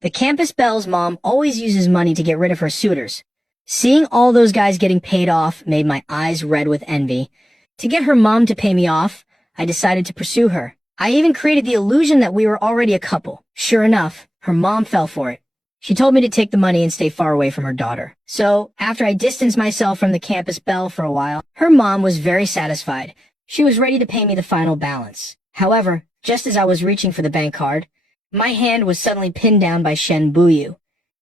The campus belle's mom always uses money to get rid of her suitors. Seeing all those guys getting paid off made my eyes red with envy. To get her mom to pay me off, I decided to pursue her. I even created the illusion that we were already a couple. Sure enough, her mom fell for it. She told me to take the money and stay far away from her daughter. So, after I distanced myself from the campus belle for a while, her mom was very satisfied. She was ready to pay me the final balance. However, just as I was reaching for the bank card, my hand was suddenly pinned down by Shen Buyu.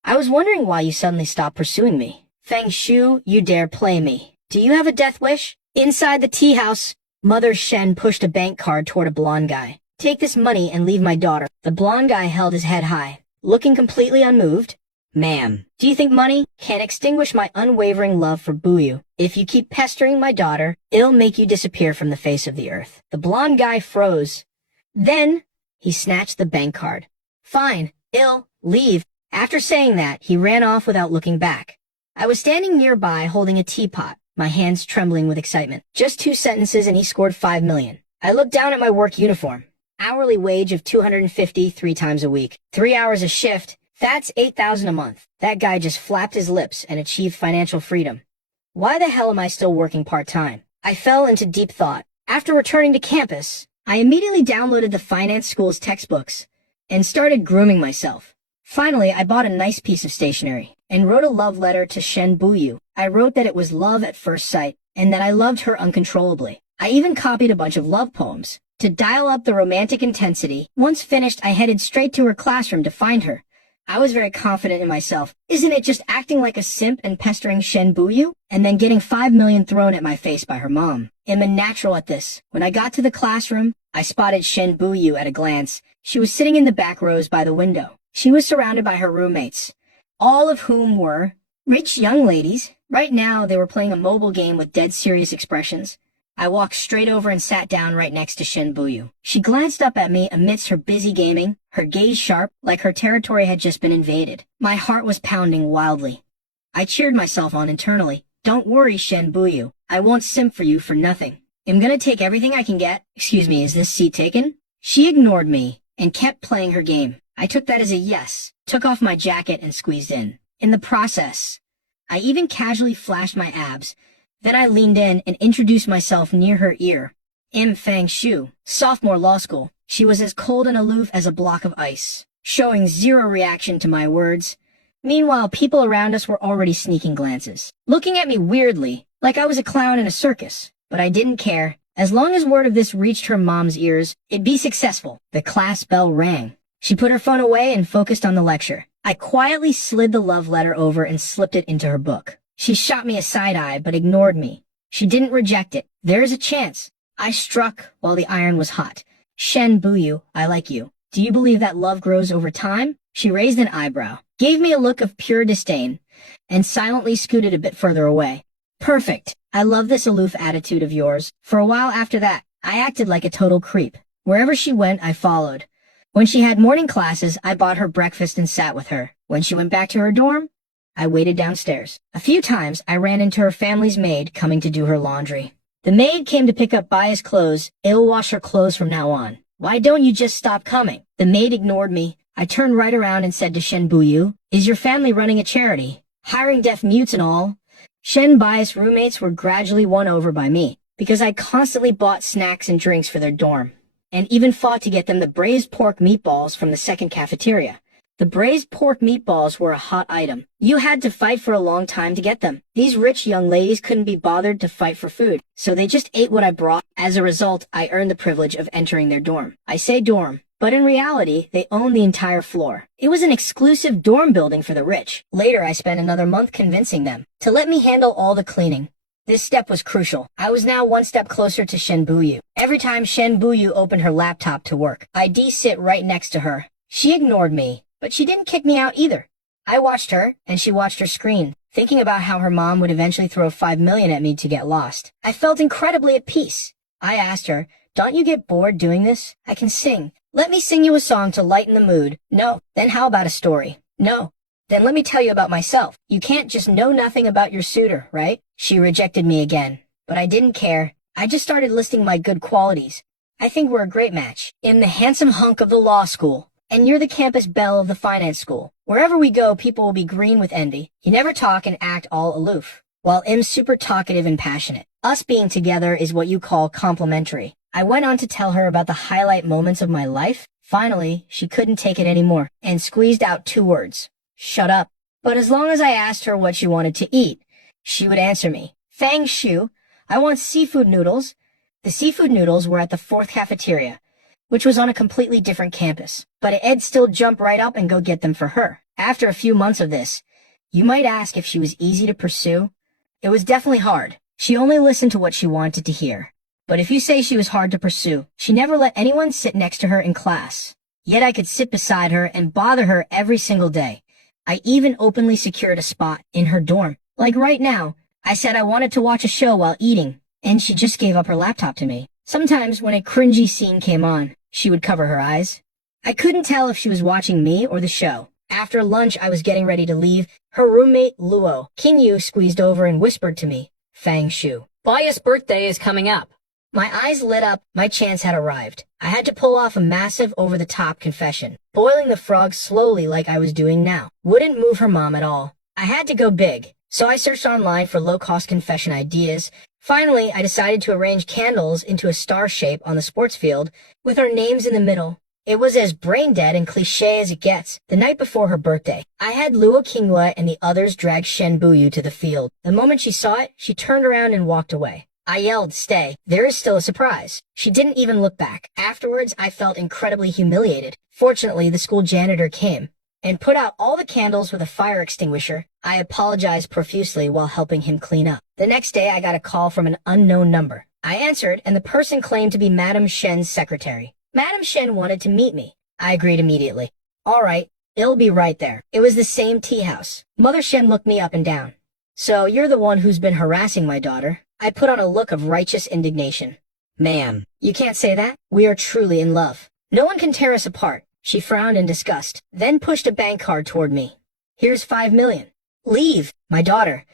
I was wondering why you suddenly stopped pursuing me. Feng Shu, you dare play me. Do you have a death wish? Inside the tea house, Mother Shen pushed a bank card toward a blonde guy. Take this money and leave my daughter. The blonde guy held his head high, looking completely unmoved. Ma'am, do you think money can extinguish my unwavering love for Buyu? If you keep pestering my daughter, it'll make you disappear from the face of the earth. The blonde guy froze. Then, he snatched the bank card. Fine, leave. After saying that, he ran off without looking back. I was standing nearby holding a teapot, my hands trembling with excitement. Just 2 sentences and he scored 5 million. I looked down at my work uniform. Hourly wage of $250 3 times a week. 3 hours a shift. That's $8,000 a month. That guy just flapped his lips and achieved financial freedom. Why the hell am I still working part-time? I fell into deep thought. After returning to campus, I immediately downloaded the finance school's textbooks and started grooming myself. Finally, I bought a nice piece of stationery and wrote a love letter to Shen Buyu. I wrote that it was love at first sight and that I loved her uncontrollably. I even copied a bunch of love poems to dial up the romantic intensity. Once finished, I headed straight to her classroom to find her. I was very confident in myself. Isn't it just acting like a simp and pestering Shen Buyu? And then getting 5 million thrown at my face by her mom. I'm a natural at this. When I got to the classroom, I spotted Shen Buyu at a glance. She was sitting in the back rows by the window. She was surrounded by her roommates, all of whom were rich young ladies. Right now, they were playing a mobile game with dead serious expressions. I walked straight over and sat down right next to Shen Buyu. She glanced up at me amidst her busy gaming, her gaze sharp, like her territory had just been invaded. My heart was pounding wildly. I cheered myself on internally. Don't worry, Shen Buyu. I won't simp for you for nothing. I'm gonna take everything I can get. Excuse me, is this seat taken? She ignored me and kept playing her game. I took that as a yes, took off my jacket and squeezed in. In the process, I even casually flashed my abs. Then I leaned in and introduced myself near her ear. Feng Shu, sophomore law school. She was as cold and aloof as a block of ice, showing zero reaction to my words. Meanwhile, people around us were already sneaking glances, looking at me weirdly, like I was a clown in a circus. But I didn't care. As long as word of this reached her mom's ears, it'd be successful. The class bell rang. She put her phone away and focused on the lecture. I quietly slid the love letter over and slipped it into her book. She shot me a side eye, but ignored me. She didn't reject it. There's a chance. I struck while the iron was hot. Shen Buyu, I like you. Do you believe that love grows over time? She raised an eyebrow, gave me a look of pure disdain, and silently scooted a bit further away. Perfect. I love this aloof attitude of yours. For a while after that, I acted like a total creep. Wherever she went, I followed. When she had morning classes, I bought her breakfast and sat with her. When she went back to her dorm, I waited downstairs. A few times, I ran into her family's maid coming to do her laundry. The maid came to pick up Baya's clothes. I'll wash her clothes from now on. Why don't you just stop coming? The maid ignored me. I turned right around and said to Shen Buyu, is your family running a charity? Hiring deaf mutes and all? Shen Baya's roommates were gradually won over by me, because I constantly bought snacks and drinks for their dorm, and even fought to get them the braised pork meatballs from the second cafeteria. The braised pork meatballs were a hot item. You had to fight for a long time to get them. These rich young ladies couldn't be bothered to fight for food, so they just ate what I brought. As a result, I earned the privilege of entering their dorm. I say dorm, but in reality, they owned the entire floor. It was an exclusive dorm building for the rich. Later, I spent another month convincing them to let me handle all the cleaning. This step was crucial. I was now one step closer to Shen Buyu. Every time Shen Buyu opened her laptop to work, I'd sit right next to her. She ignored me. But she didn't kick me out either. I watched her, and she watched her screen, thinking about how her mom would eventually throw 5 million at me to get lost. I felt incredibly at peace. I asked her, don't you get bored doing this? I can sing. Let me sing you a song to lighten the mood. No. Then how about a story? No. Then let me tell you about myself. You can't just know nothing about your suitor, right? She rejected me again. But I didn't care. I just started listing my good qualities. I think we're a great match. I'm the handsome hunk of the law school. And you're the campus belle of the finance school. Wherever we go, people will be green with envy. You never talk and act all aloof, while M's super talkative and passionate. Us being together is what you call complimentary. I went on to tell her about the highlight moments of my life. Finally, she couldn't take it anymore and squeezed out 2 words. Shut up. But as long as I asked her what she wanted to eat, she would answer me. Fang Shu, I want seafood noodles. The seafood noodles were at the 4th cafeteria, which was on a completely different campus. But I'd still jump right up and go get them for her. After a few months of this, you might ask if she was easy to pursue. It was definitely hard. She only listened to what she wanted to hear. But if you say she was hard to pursue, she never let anyone sit next to her in class. Yet I could sit beside her and bother her every single day. I even openly secured a spot in her dorm. Like right now, I said I wanted to watch a show while eating, and she just gave up her laptop to me. Sometimes when a cringy scene came on, she would cover her eyes. I couldn't tell if she was watching me or the show. After lunch, I was getting ready to leave. Her roommate, Luo Qingyu, squeezed over and whispered to me, Fang Shu, Baya's birthday is coming up. My eyes lit up. My chance had arrived. I had to pull off a massive over-the-top confession. Boiling the frog slowly like I was doing now wouldn't move her mom at all. I had to go big, so I searched online for low-cost confession ideas. Finally, I decided to arrange candles into a star shape on the sports field with our names in the middle. It was as brain-dead and cliché as it gets. The night before her birthday, I had Luo Qingyu and the others drag Shen Buyu to the field. The moment she saw it, she turned around and walked away. I yelled, stay, there is still a surprise. She didn't even look back. Afterwards, I felt incredibly humiliated. Fortunately, the school janitor came and put out all the candles with a fire extinguisher. I apologized profusely while helping him clean up. The next day, I got a call from an unknown number. I answered, and the person claimed to be Madame Shen's secretary. Madame Shen wanted to meet me. I agreed immediately. All right, it'll be right there. It was the same tea house. Mother Shen looked me up and down. So you're the one who's been harassing my daughter? I put on a look of righteous indignation. Ma'am, you can't say that. We are truly in love. No one can tear us apart. She frowned in disgust, then pushed a bank card toward me. Here's 5 million. Leave, my daughter.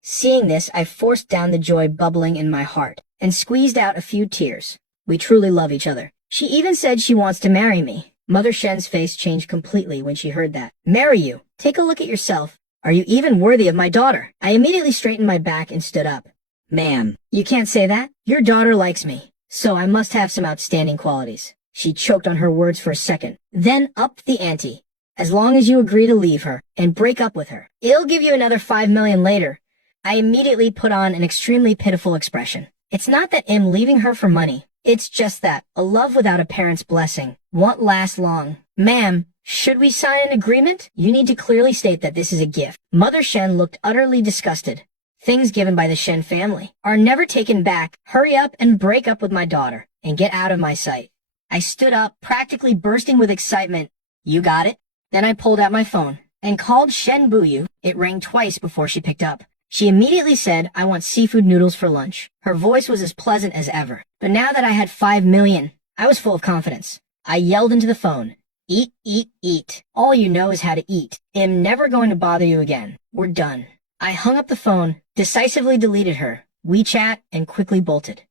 Seeing this, I forced down the joy bubbling in my heart and squeezed out a few tears. We truly love each other. She even said she wants to marry me. Mother Shen's face changed completely when she heard that. Marry you? Take a look at yourself. Are you even worthy of my daughter? I immediately straightened my back and stood up. Ma'am, you can't say that. Your daughter likes me, so I must have some outstanding qualities. She choked on her words for a second, then upped the ante. As long as you agree to leave her and break up with her, it'll give you another 5 million later. I immediately put on an extremely pitiful expression. It's not that I'm leaving her for money. It's just that a love without a parent's blessing won't last long. Ma'am, should we sign an agreement? You need to clearly state that this is a gift. Mother Shen looked utterly disgusted. Things given by the Shen family are never taken back. Hurry up and break up with my daughter and get out of my sight. I stood up, practically bursting with excitement. You got it? Then I pulled out my phone and called Shen Buyu. It rang twice before she picked up. She immediately said, I want seafood noodles for lunch. Her voice was as pleasant as ever. But now that I had 5 million, I was full of confidence. I yelled into the phone, eat, eat, eat. All you know is how to eat. I'm never going to bother you again. We're done. I hung up the phone, decisively deleted her WeChat, and quickly bolted.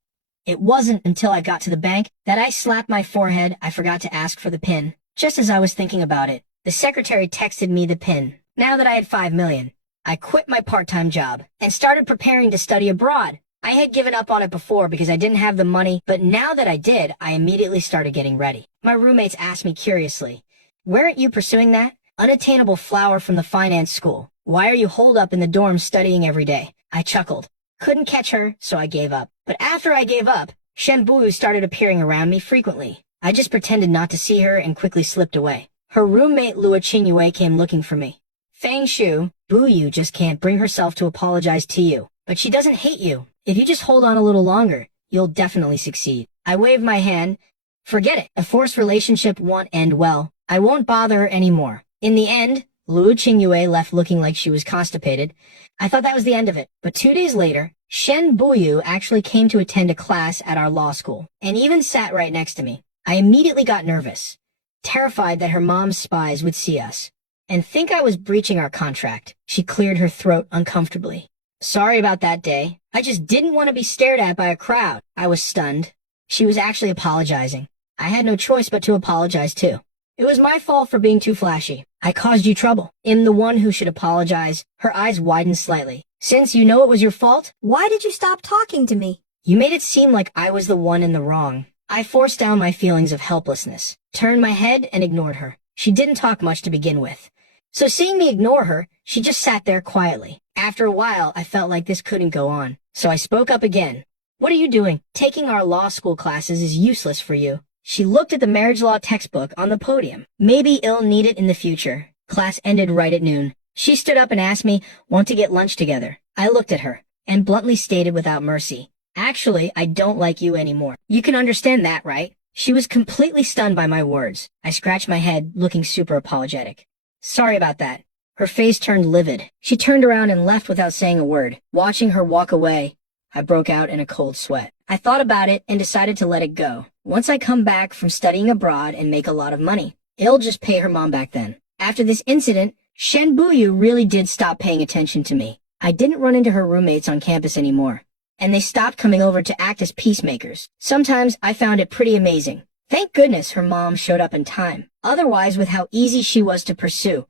It wasn't until I got to the bank that I slapped my forehead. I forgot to ask for the PIN. Just as I was thinking about it, the secretary texted me the PIN. Now that I had 5 million, I quit my part-time job and started preparing to study abroad. I had given up on it before because I didn't have the money, but now that I did, I immediately started getting ready. My roommates asked me curiously, weren't you pursuing that? Unattainable flower from the finance school. Why are you holed up in the dorm studying every day? I chuckled. Couldn't catch her, so I gave up. But after I gave up, Shen Buyu started appearing around me frequently. I just pretended not to see her and quickly slipped away. Her roommate Luo Qingyu came looking for me. Fang Shu, Buyu just can't bring herself to apologize to you. But she doesn't hate you. If you just hold on a little longer, you'll definitely succeed. I waved my hand. Forget it. A forced relationship won't end well. I won't bother her anymore. In the end, Luo Qingyu left looking like she was constipated. I thought that was the end of it. But 2 days later, Shen Buyu actually came to attend a class at our law school and even sat right next to me. I immediately got nervous, terrified that her mom's spies would see us and think I was breaching our contract. She cleared her throat uncomfortably. Sorry about that day. I just didn't want to be stared at by a crowd. I was stunned. She was actually apologizing. I had no choice but to apologize too. It was my fault for being too flashy. I caused you trouble. I'm the one who should apologize. Her eyes widened slightly. Since you know it was your fault, Why did you stop talking to me? you made it seem like I was the one in the wrong. I forced down my feelings of helplessness, turned my head, and ignored her. She didn't talk much to begin with. So seeing me ignore her, she just sat there quietly. After a while, I felt like this couldn't go on. So I spoke up again. What are you doing? Taking our law school classes is useless for you. She looked at the marriage law textbook on the podium. Maybe you'll need it in the future. Class ended right at noon. She stood up and asked me, want to get lunch together? I looked at her and bluntly stated without mercy, actually, I don't like you anymore. You can understand that, right? She was completely stunned by my words. I scratched my head, looking super apologetic. Sorry about that. Her face turned livid. She turned around and left without saying a word. Watching her walk away, I broke out in a cold sweat. I thought about it and decided to let it go. Once I come back from studying abroad and make a lot of money, I'll just pay her mom back then. After this incident, Shen Buyu really did stop paying attention to me. I didn't run into her roommates on campus anymore, and they stopped coming over to act as peacemakers. Sometimes I found it pretty amazing. Thank goodness her mom showed up in time. Otherwise, with how easy she was to pursue,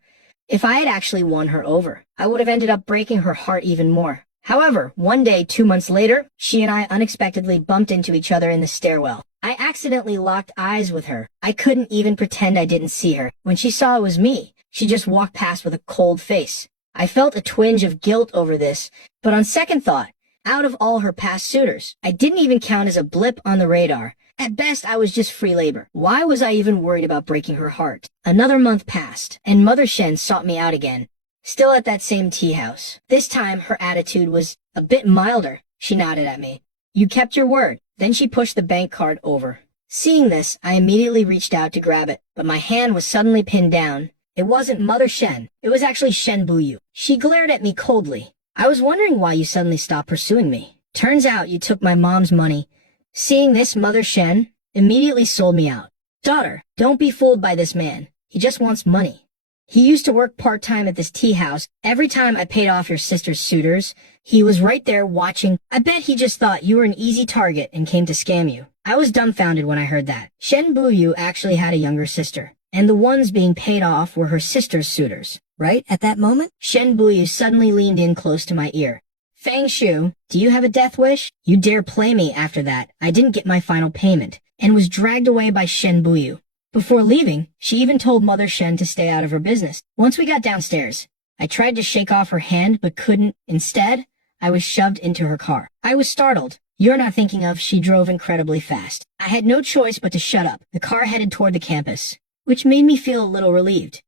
if I had actually won her over, I would have ended up breaking her heart even more. However, one day, 2 months later, she and I unexpectedly bumped into each other in the stairwell. I accidentally locked eyes with her. I couldn't even pretend I didn't see her. When she saw it was me, she just walked past with a cold face. I felt a twinge of guilt over this, but on second thought, out of all her past suitors, I didn't even count as a blip on the radar. At best, I was just free labor. Why was I even worried about breaking her heart? Another month passed, and Mother Shen sought me out again. Still at that same tea house. This time, her attitude was a bit milder. She nodded at me. You kept your word. Then she pushed the bank card over. Seeing this, I immediately reached out to grab it, but my hand was suddenly pinned down. It wasn't Mother Shen. It was actually Shen Buyu. She glared at me coldly. I was wondering why you suddenly stopped pursuing me. Turns out you took my mom's money. Seeing this, Mother Shen immediately sold me out. Daughter, don't be fooled by this man. He just wants money. He used to work part-time at this tea house. Every time I paid off your sister's suitors, he was right there watching. I bet he just thought you were an easy target and came to scam you. I was dumbfounded when I heard that. Shen Buyu actually had a younger sister, and the ones being paid off were her sister's suitors. Right at that moment, Shen Buyu suddenly leaned in close to my ear. Fang Shu, do you have a death wish? You dare play me after that. I didn't get my final payment, and was dragged away by Shen Buyu. Before leaving, she even told Mother Shen to stay out of her business. Once we got downstairs, I tried to shake off her hand but couldn't. Instead, I was shoved into her car. I was startled. You're not thinking of, she drove incredibly fast. I had no choice but to shut up. The car headed toward the campus, which made me feel a little relieved.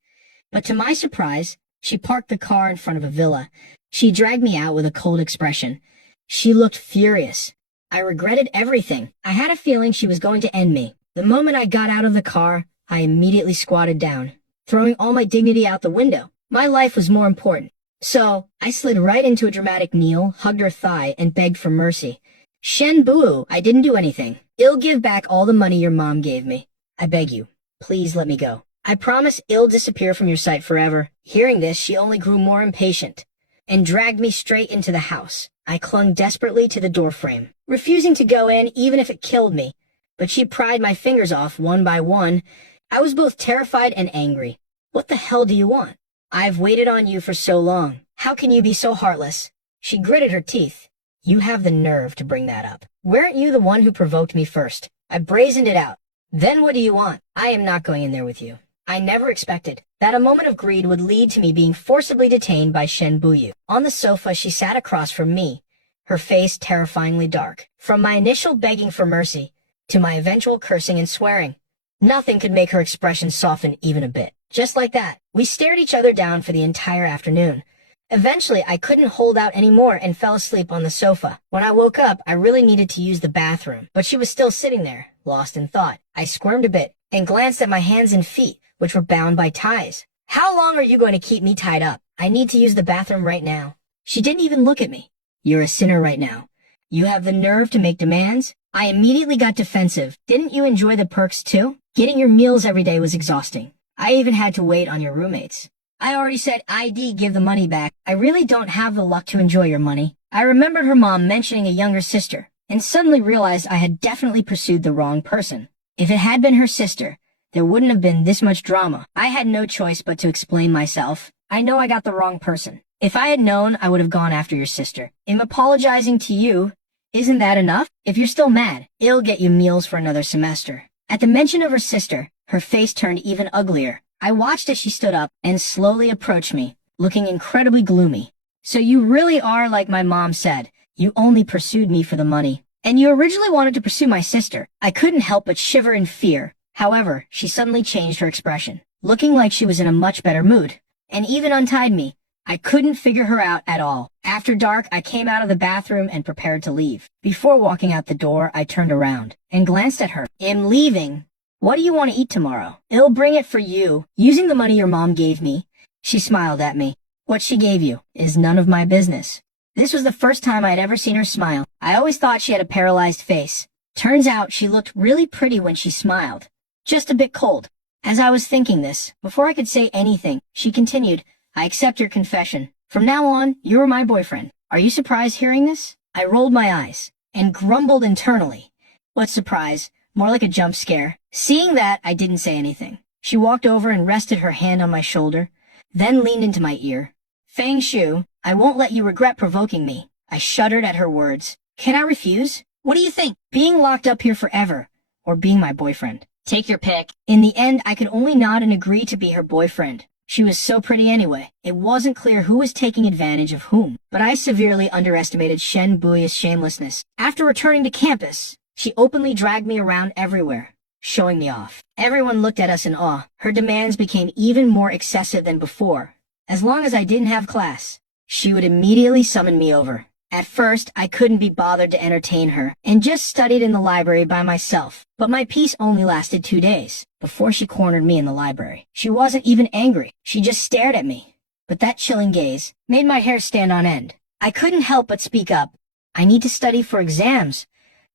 But to my surprise, she parked the car in front of a villa. She dragged me out with a cold expression. She looked furious. I regretted everything. I had a feeling she was going to end me. The moment I got out of the car, I immediately squatted down, throwing all my dignity out the window. My life was more important. So, I slid right into a dramatic kneel, hugged her thigh, and begged for mercy. Shen Buyu, I didn't do anything. I'll give back all the money your mom gave me. I beg you, please let me go. I promise I'll disappear from your sight forever. Hearing this, she only grew more impatient and dragged me straight into the house. I clung desperately to the doorframe, refusing to go in even if it killed me. But she pried my fingers off one by one. I was both terrified and angry. What the hell do you want? I've waited on you for so long. How can you be so heartless? She gritted her teeth. You have the nerve to bring that up. Weren't you the one who provoked me first? I brazened it out. Then what do you want? I am not going in there with you. I never expected that a moment of greed would lead to me being forcibly detained by Shen Buyu. On the sofa, she sat across from me, her face terrifyingly dark. From my initial begging for mercy to my eventual cursing and swearing, nothing could make her expression soften even a bit. Just like that, we stared each other down for the entire afternoon. Eventually, I couldn't hold out anymore and fell asleep on the sofa. When I woke up, I really needed to use the bathroom, but she was still sitting there, lost in thought. I squirmed a bit and glanced at my hands and feet, which were bound by ties. How long are you going to keep me tied up? I need to use the bathroom right now. She didn't even look at me. You're a sinner right now. You have the nerve to make demands? I immediately got defensive. Didn't you enjoy the perks too? Getting your meals every day was exhausting. I even had to wait on your roommates. I already said ID give the money back. I really don't have the luck to enjoy your money. I remembered her mom mentioning a younger sister, and suddenly realized I had definitely pursued the wrong person. If it had been her sister, there wouldn't have been this much drama. I had no choice but to explain myself. I know I got the wrong person. If I had known, I would have gone after your sister. I'm apologizing to you. Isn't that enough? If you're still mad, it'll get you meals for another semester. At the mention of her sister, her face turned even uglier. I watched as she stood up and slowly approached me, looking incredibly gloomy. So you really are like my mom said. You only pursued me for the money. And you originally wanted to pursue my sister. I couldn't help but shiver in fear. However, she suddenly changed her expression, looking like she was in a much better mood, and even untied me. I couldn't figure her out at all. After dark, I came out of the bathroom and prepared to leave. Before walking out the door, I turned around and glanced at her. I'm leaving. What do you want to eat tomorrow? I'll bring it for you, using the money your mom gave me. She smiled at me. What she gave you is none of my business. This was the first time I'd ever seen her smile. I always thought she had a paralyzed face. Turns out she looked really pretty when she smiled. Just a bit cold. As I was thinking this, before I could say anything, she continued, I accept your confession. From now on, you're my boyfriend. Are you surprised hearing this? I rolled my eyes and grumbled internally. What surprise? More like a jump scare. Seeing that, I didn't say anything. She walked over and rested her hand on my shoulder, then leaned into my ear. Fang Shu, I won't let you regret provoking me. I shuddered at her words. Can I refuse? What do you think? Being locked up here forever, or being my boyfriend? Take your pick. In the end, I could only nod and agree to be her boyfriend. She was so pretty anyway. It wasn't clear who was taking advantage of whom, but I severely underestimated Shen Buyu's shamelessness. After returning to campus, she openly dragged me around everywhere, showing me off. Everyone looked at us in awe. Her demands became even more excessive than before. As long as I didn't have class, she would immediately summon me over. At first, I couldn't be bothered to entertain her, and just studied in the library by myself. But my peace only lasted 2 days, before she cornered me in the library. She wasn't even angry, she just stared at me. But that chilling gaze made my hair stand on end. I couldn't help but speak up. I need to study for exams.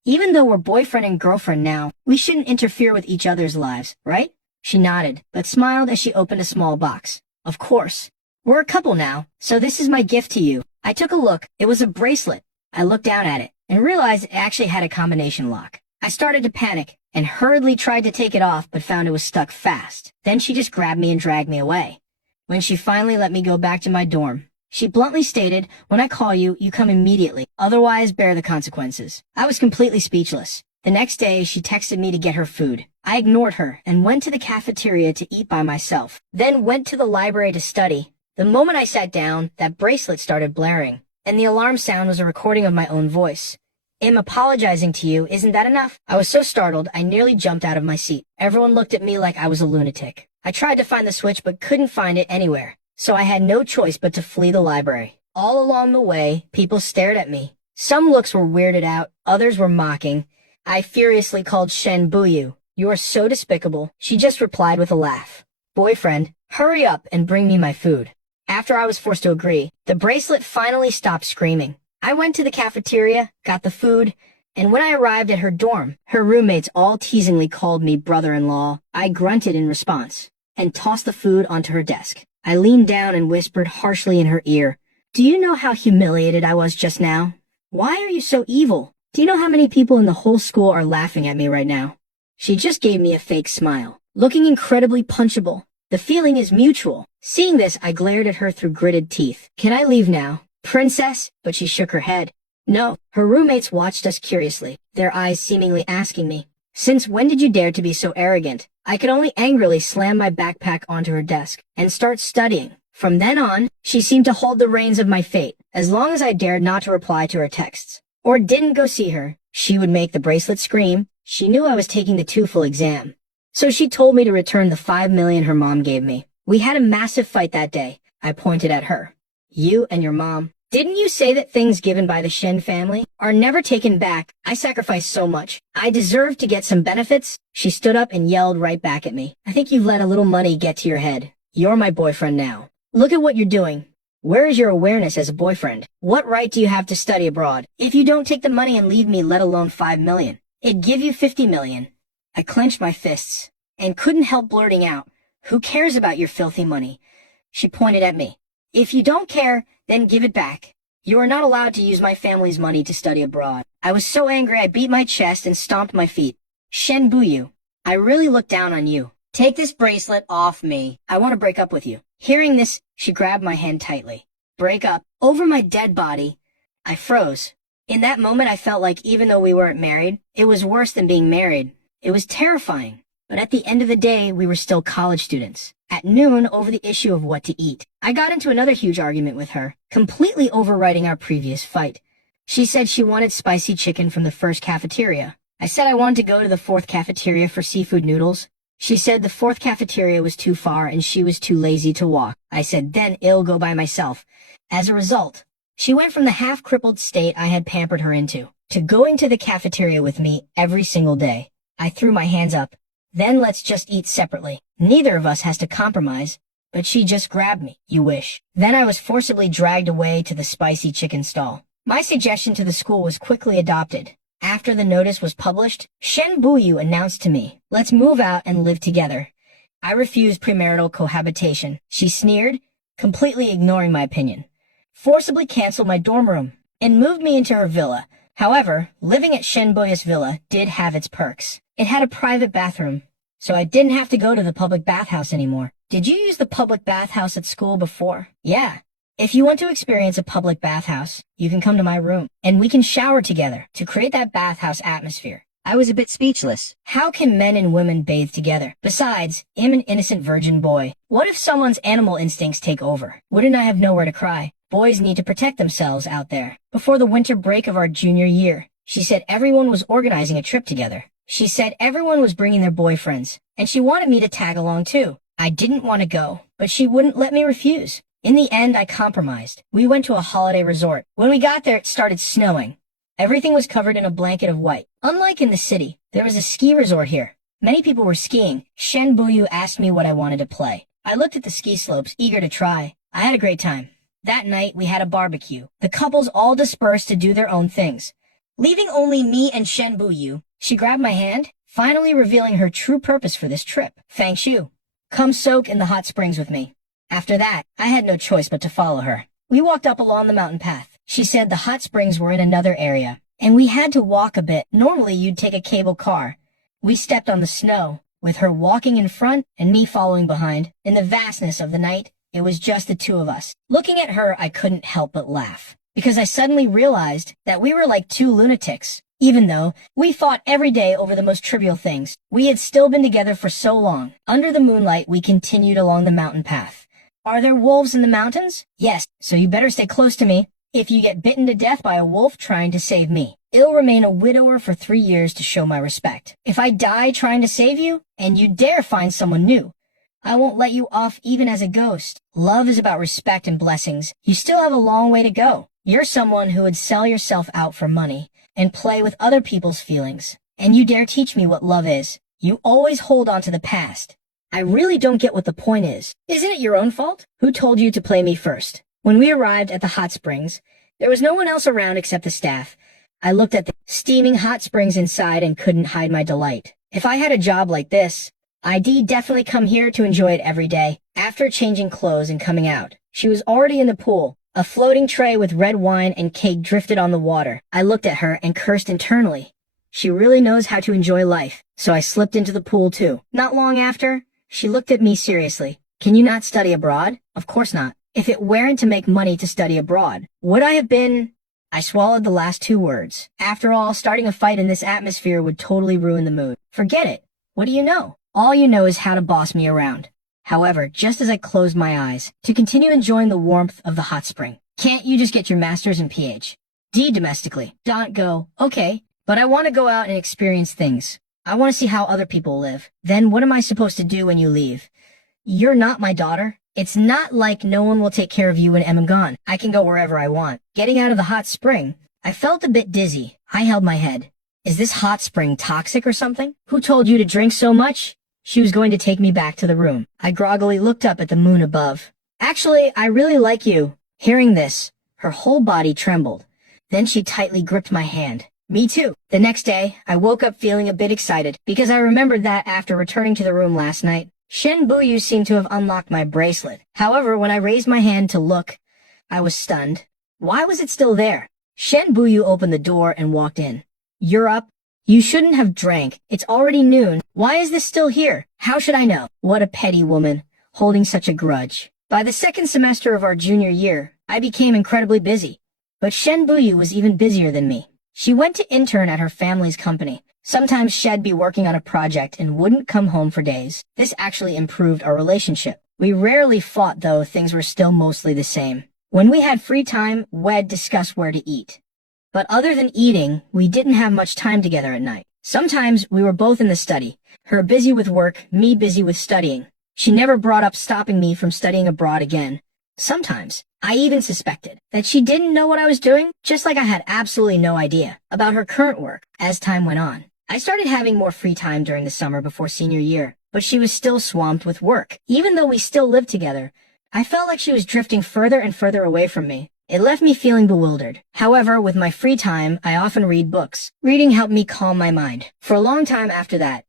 Even though we're boyfriend and girlfriend now, we shouldn't interfere with each other's lives, right? She nodded, but smiled as she opened a small box. Of course. We're a couple now, so this is my gift to you. I took a look. It was a bracelet. I looked down at it and realized it actually had a combination lock. I started to panic and hurriedly tried to take it off but found it was stuck fast. Then she just grabbed me and dragged me away. When she finally let me go back to my dorm, she bluntly stated, when I call you, you come immediately. Otherwise, bear the consequences. I was completely speechless. The next day, she texted me to get her food. I ignored her and went to the cafeteria to eat by myself, then went to the library to study. The moment I sat down, that bracelet started blaring, and the alarm sound was a recording of my own voice. I'm apologizing to you, isn't that enough? I was so startled, I nearly jumped out of my seat. Everyone looked at me like I was a lunatic. I tried to find the switch but couldn't find it anywhere, so I had no choice but to flee the library. All along the way, people stared at me. Some looks were weirded out, others were mocking. I furiously called Shen Buyu. You are so despicable. She just replied with a laugh. Boyfriend, hurry up and bring me my food. After I was forced to agree, the bracelet finally stopped screaming. I went to the cafeteria, got the food, and when I arrived at her dorm, her roommates all teasingly called me brother-in-law. I grunted in response and tossed the food onto her desk. I leaned down and whispered harshly in her ear, Do you know how humiliated I was just now? Why are you so evil? Do you know how many people in the whole school are laughing at me right now? She just gave me a fake smile, looking incredibly punchable. The feeling is mutual. Seeing this, I glared at her through gritted teeth. Can I leave now, princess? But she shook her head. No. Her roommates watched us curiously, their eyes seemingly asking me, Since when did you dare to be so arrogant? I could only angrily slam my backpack onto her desk and start studying. From then on, she seemed to hold the reins of my fate. As long as I dared not to reply to her texts, or didn't go see her, she would make the bracelet scream. She knew I was taking the TOEFL exam, so she told me to return the $5 million her mom gave me. We had a massive fight that day. I pointed at her. You and your mom. Didn't you say that things given by the Shen family are never taken back? I sacrificed so much. I deserve to get some benefits. She stood up and yelled right back at me. I think you've let a little money get to your head. You're my boyfriend now. Look at what you're doing. Where is your awareness as a boyfriend? What right do you have to study abroad? If you don't take the money and leave me, let alone $5 million, it'd give you $50 million. I clenched my fists and couldn't help blurting out, Who cares about your filthy money? She pointed at me. If you don't care, then give it back. You are not allowed to use my family's money to study abroad. I was so angry I beat my chest and stomped my feet. Shen Buyu, I really look down on you. Take this bracelet off me. I want to break up with you. Hearing this, she grabbed my hand tightly. Break up? Over my dead body? I froze. In that moment, I felt like even though we weren't married, it was worse than being married. It was terrifying. But at the end of the day, we were still college students. At noon, over the issue of what to eat, I got into another huge argument with her, completely overwriting our previous fight. She said she wanted spicy chicken from the first cafeteria. I said I wanted to go to the fourth cafeteria for seafood noodles. She said the fourth cafeteria was too far and she was too lazy to walk. I said then I'll go by myself. As a result, she went from the half-crippled state I had pampered her into, to going to the cafeteria with me every single day. I threw my hands up. Then let's just eat separately. Neither of us has to compromise. But she just grabbed me. You wish. Then I was forcibly dragged away to the spicy chicken stall. My suggestion to the school was quickly adopted. After the notice was published, Shen Buyu announced to me, let's move out and live together. I refused premarital cohabitation. She sneered, completely ignoring my opinion, forcibly canceled my dorm room, and moved me into her villa. However, living at Shen Buyu's villa did have its perks. It had a private bathroom, so I didn't have to go to the public bathhouse anymore. Did you use the public bathhouse at school before? Yeah. If you want to experience a public bathhouse, you can come to my room, and we can shower together to create that bathhouse atmosphere. I was a bit speechless. How can men and women bathe together? Besides, I'm an innocent virgin boy. What if someone's animal instincts take over? Wouldn't I have nowhere to cry? Boys need to protect themselves out there. Before the winter break of our junior year, she said everyone was organizing a trip together. She said everyone was bringing their boyfriends, and she wanted me to tag along too. I didn't want to go, but she wouldn't let me refuse. In the end, I compromised. We went to a holiday resort. When we got there, it started snowing. Everything was covered in a blanket of white. Unlike in the city, there was a ski resort here. Many people were skiing. Shen Buyu asked me what I wanted to play. I looked at the ski slopes, eager to try. I had a great time. That night, we had a barbecue. The couples all dispersed to do their own things, leaving only me and Shen Buyu. She grabbed my hand, finally revealing her true purpose for this trip. Fang Shu, come soak in the hot springs with me. After that, I had no choice but to follow her. We walked up along the mountain path. She said the hot springs were in another area, and we had to walk a bit. Normally, you'd take a cable car. We stepped on the snow, with her walking in front and me following behind. In the vastness of the night, it was just the two of us. Looking at her, I couldn't help but laugh, because I suddenly realized that we were like two lunatics. Even though we fought every day over the most trivial things, we had still been together for so long. Under the moonlight, we continued along the mountain path. Are there wolves in the mountains? Yes, so you better stay close to me. If you get bitten to death by a wolf trying to save me, I'll remain a widower for 3 years to show my respect. If I die trying to save you, and you dare find someone new, I won't let you off even as a ghost. Love is about respect and blessings. You still have a long way to go. You're someone who would sell yourself out for money and play with other people's feelings. And you dare teach me what love is. You always hold on to the past. I really don't get what the point is. Isn't it your own fault? Who told you to play me first? When we arrived at the hot springs, there was no one else around except the staff. I looked at the steaming hot springs inside and couldn't hide my delight. If I had a job like this, I'd definitely come here to enjoy it every day. After changing clothes and coming out, she was already in the pool. A floating tray with red wine and cake drifted on the water. I looked at her and cursed internally. She really knows how to enjoy life. So I slipped into the pool too. Not long after, she looked at me seriously. Can you not study abroad? Of course not. If it weren't to make money to study abroad, would I have been... I swallowed the last 2 words. After all, starting a fight in this atmosphere would totally ruin the mood. Forget it. What do you know? All you know is how to boss me around. However, just as I closed my eyes to continue enjoying the warmth of the hot spring, can't you just get your master's in Ph.D. domestically? Don't go. Okay, but I want to go out and experience things. I want to see how other people live. Then what am I supposed to do when you leave? You're not my daughter. It's not like no one will take care of you when I'm gone. I can go wherever I want. Getting out of the hot spring, I felt a bit dizzy. I held my head. Is this hot spring toxic or something? Who told you to drink so much? She was going to take me back to the room. I groggily looked up at the moon above. Actually, I really like you. Hearing this, her whole body trembled. Then she tightly gripped my hand. Me too. The next day, I woke up feeling a bit excited because I remembered that after returning to the room last night, Shen Buyu seemed to have unlocked my bracelet. However, when I raised my hand to look, I was stunned. Why was it still there? Shen Buyu opened the door and walked in. You're up? You shouldn't have drank. It's already noon. Why is this still here? How should I know? What a petty woman, holding such a grudge. By the second semester of our junior year, I became incredibly busy. But Shen Buyu was even busier than me. She went to intern at her family's company. Sometimes she'd be working on a project and wouldn't come home for days. This actually improved our relationship. We rarely fought, though things were still mostly the same. When we had free time, we'd discuss where to eat. But other than eating, we didn't have much time together at night. Sometimes we were both in the study, her busy with work, me busy with studying. She never brought up stopping me from studying abroad again. Sometimes, I even suspected that she didn't know what I was doing, just like I had absolutely no idea about her current work. As time went on, I started having more free time during the summer before senior year, but she was still swamped with work. Even though we still lived together, I felt like she was drifting further and further away from me. It left me feeling bewildered. However, with my free time, I often read books. Reading helped me calm my mind. For a long time after that,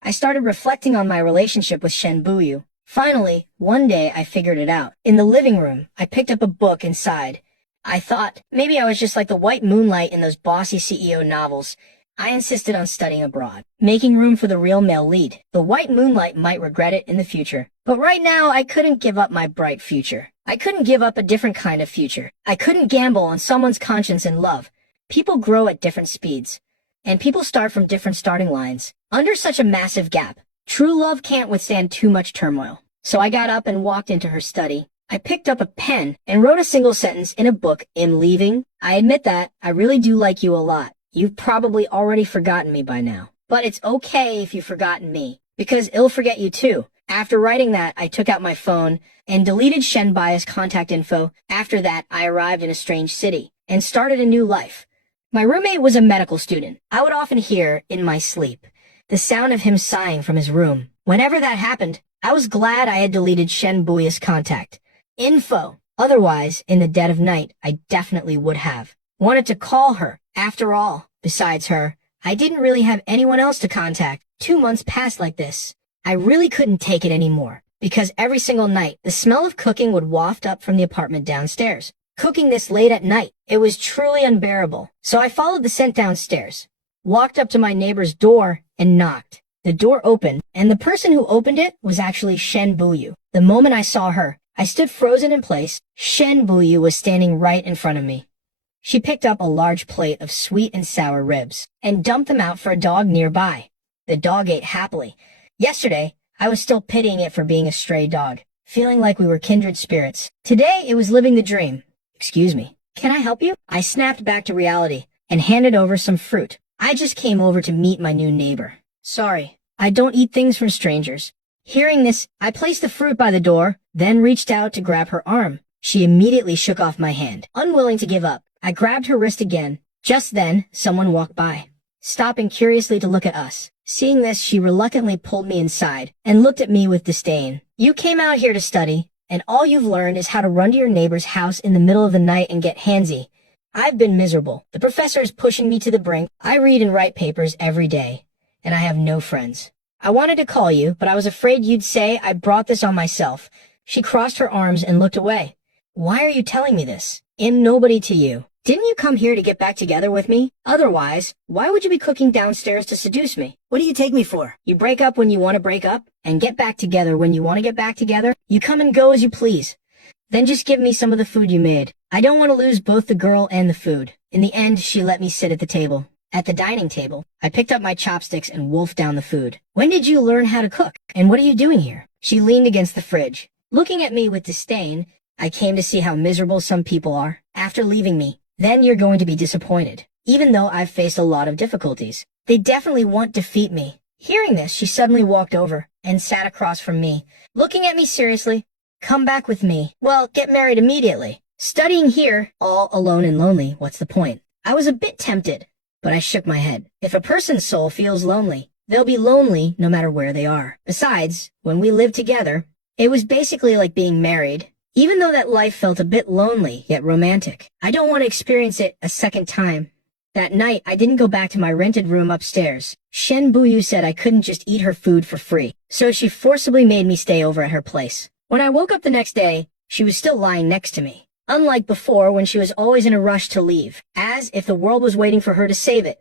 I started reflecting on my relationship with Shen Buyu. Finally, one day I figured it out. In the living room, I picked up a book inside. I thought maybe I was just like the white moonlight in those bossy CEO novels. I insisted on studying abroad, making room for the real male lead. The white moonlight might regret it in the future. But right now, I couldn't give up my bright future. I couldn't give up a different kind of future. I couldn't gamble on someone's conscience and love. People grow at different speeds, and people start from different starting lines. Under such a massive gap, true love can't withstand too much turmoil. So I got up and walked into her study. I picked up a pen and wrote a single sentence in a book. "I'm leaving. I admit that I really do like you a lot. You've probably already forgotten me by now. But it's okay if you've forgotten me, because I'll forget you too." After writing that, I took out my phone and deleted Shen Bai's contact info. After that, I arrived in a strange city and started a new life. My roommate was a medical student. I would often hear, in my sleep, the sound of him sighing from his room. Whenever that happened, I was glad I had deleted Shen Bui's contact info. Otherwise, in the dead of night, I definitely would have wanted to call her. After all, besides her, I didn't really have anyone else to contact. 2 months passed like this. I really couldn't take it anymore, because every single night, the smell of cooking would waft up from the apartment downstairs. Cooking this late at night, it was truly unbearable. So I followed the scent downstairs, walked up to my neighbor's door, and knocked. The door opened, and the person who opened it was actually Shen Buyu. The moment I saw her, I stood frozen in place. Shen Buyu was standing right in front of me. She picked up a large plate of sweet and sour ribs and dumped them out for a dog nearby. The dog ate happily. Yesterday, I was still pitying it for being a stray dog, feeling like we were kindred spirits. Today, it was living the dream. "Excuse me, can I help you?" I snapped back to reality and handed over some fruit. "I just came over to meet my new neighbor. Sorry, I don't eat things from strangers." Hearing this, I placed the fruit by the door, then reached out to grab her arm. She immediately shook off my hand. Unwilling to give up, I grabbed her wrist again. Just then, someone walked by, stopping curiously to look at us. Seeing this, she reluctantly pulled me inside and looked at me with disdain. "You came out here to study, and all you've learned is how to run to your neighbor's house in the middle of the night and get handsy. I've been miserable. The professor is pushing me to the brink. I read and write papers every day, and I have no friends. I wanted to call you, but I was afraid you'd say I brought this on myself." She crossed her arms and looked away. "Why are you telling me this? I'm nobody to you. Didn't you come here to get back together with me? Otherwise, why would you be cooking downstairs to seduce me? What do you take me for? You break up when you want to break up, and get back together when you want to get back together? You come and go as you please. Then just give me some of the food you made. I don't want to lose both the girl and the food." In the end, she let me sit at the table. At the dining table, I picked up my chopsticks and wolfed down the food. "When did you learn how to cook? And what are you doing here?" She leaned against the fridge, looking at me with disdain. "I came to see how miserable some people are after leaving me. Then you're going to be disappointed. Even though I've faced a lot of difficulties, they definitely won't defeat me." Hearing this, she suddenly walked over and sat across from me, looking at me seriously. "Come back with me. Well, get married immediately. Studying here, all alone and lonely, what's the point?" I was a bit tempted, but I shook my head. If a person's soul feels lonely, they'll be lonely no matter where they are. Besides, when we lived together, it was basically like being married. Even though that life felt a bit lonely, yet romantic, I don't want to experience it a second time. That night, I didn't go back to my rented room upstairs. Shen Buyu said I couldn't just eat her food for free, so she forcibly made me stay over at her place. When I woke up the next day, she was still lying next to me. Unlike before, when she was always in a rush to leave, as if the world was waiting for her to save it,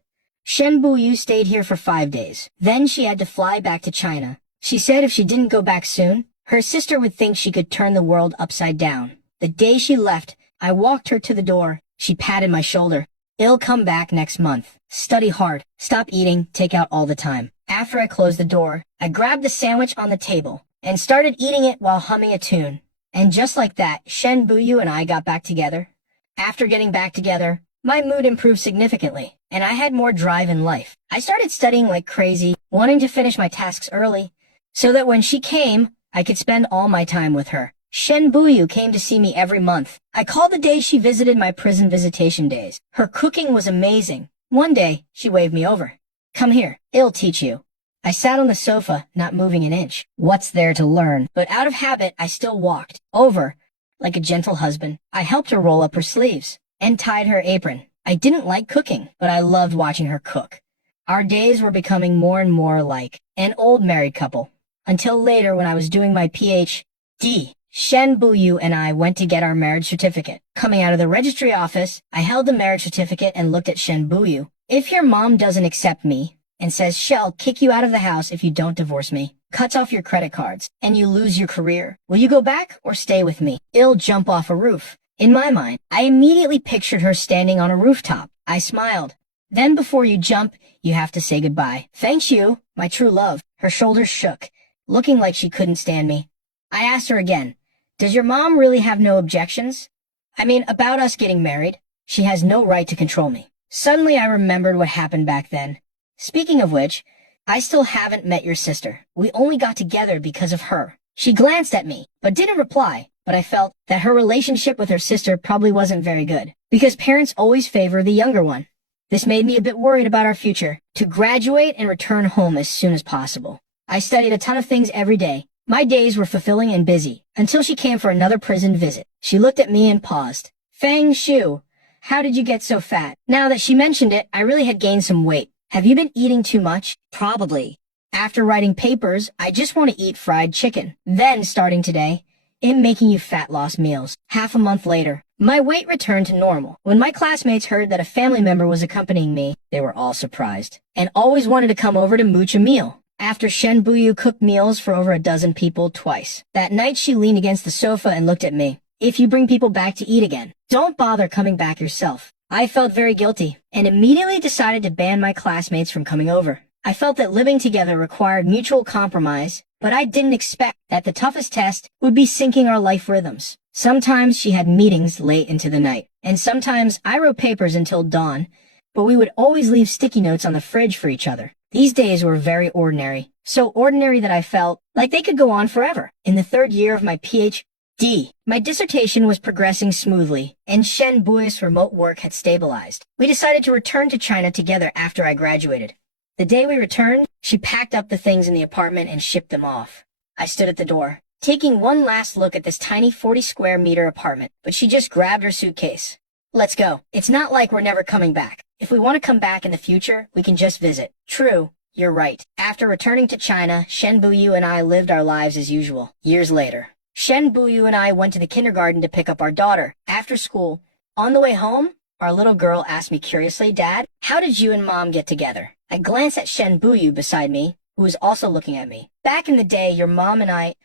Shen Buyu stayed here for 5 days. Then she had to fly back to China. She said if she didn't go back soon, her sister would think she could turn the world upside down. The day she left, I walked her to the door. She patted my shoulder. "I'll come back next month. Study hard. Stop eating. Take out all the time." After I closed the door, I grabbed the sandwich on the table and started eating it while humming a tune. And just like that, Shen Buyu and I got back together. After getting back together, my mood improved significantly, and I had more drive in life. I started studying like crazy, wanting to finish my tasks early, so that when she came, I could spend all my time with her. Shen Buyu came to see me every month. I called the days she visited my prison visitation days. Her cooking was amazing. One day, she waved me over. "Come here, I'll teach you." I sat on the sofa, not moving an inch. What's there to learn? But out of habit, I still walked over. Like a gentle husband, I helped her roll up her sleeves and tied her apron. I didn't like cooking, but I loved watching her cook. Our days were becoming more and more like an old married couple. Until later when I was doing my PhD, Shen Buyu and I went to get our marriage certificate. Coming out of the registry office, I held the marriage certificate and looked at Shen Buyu. "If your mom doesn't accept me and says she'll kick you out of the house if you don't divorce me, cuts off your credit cards, and you lose your career, will you go back or stay with me? I'll jump off a roof." In my mind, I immediately pictured her standing on a rooftop. I smiled. "Then before you jump, you have to say goodbye. Thanks you, my true love." Her shoulders shook, looking like she couldn't stand me. I asked her again, "Does your mom really have no objections? I mean, about us getting married? She has no right to control me." Suddenly I remembered what happened back then. "Speaking of which, I still haven't met your sister. We only got together because of her." She glanced at me, but didn't reply. But I felt that her relationship with her sister probably wasn't very good, because parents always favor the younger one. This made me a bit worried about our future, to graduate and return home as soon as possible. I studied a ton of things every day. My days were fulfilling and busy, until she came for another prison visit. She looked at me and paused. "Fang Shu, how did you get so fat?" Now that she mentioned it, I really had gained some weight. "Have you been eating too much?" "Probably. After writing papers, I just want to eat fried chicken. Then, starting today, I'm making you fat loss meals." Half a month later, my weight returned to normal. When my classmates heard that a family member was accompanying me, they were all surprised, and always wanted to come over to mooch a meal. After Shen Buyu cooked meals for over a dozen people twice. That night she leaned against the sofa and looked at me. "If you bring people back to eat again, don't bother coming back yourself." I felt very guilty, and immediately decided to ban my classmates from coming over. I felt that living together required mutual compromise, but I didn't expect that the toughest test would be syncing our life rhythms. Sometimes she had meetings late into the night, and sometimes I wrote papers until dawn, but we would always leave sticky notes on the fridge for each other. These days were very ordinary, so ordinary that I felt like they could go on forever. In the 3rd year of my PhD, my dissertation was progressing smoothly, and Shen Buyu's remote work had stabilized. We decided to return to China together after I graduated. The day we returned, she packed up the things in the apartment and shipped them off. I stood at the door, taking one last look at this tiny 40 square meter apartment, but she just grabbed her suitcase. "Let's go. It's not like we're never coming back. If we want to come back in the future, we can just visit." True, you're right. After returning to China, Shen Buyu and I lived our lives as usual. Years later, Shen Buyu and I went to the kindergarten to pick up our daughter. After school, on the way home, our little girl asked me curiously, "Dad, how did you and Mom get together?" I glanced at Shen Buyu beside me, who was also looking at me. "Back in the day, your mom and I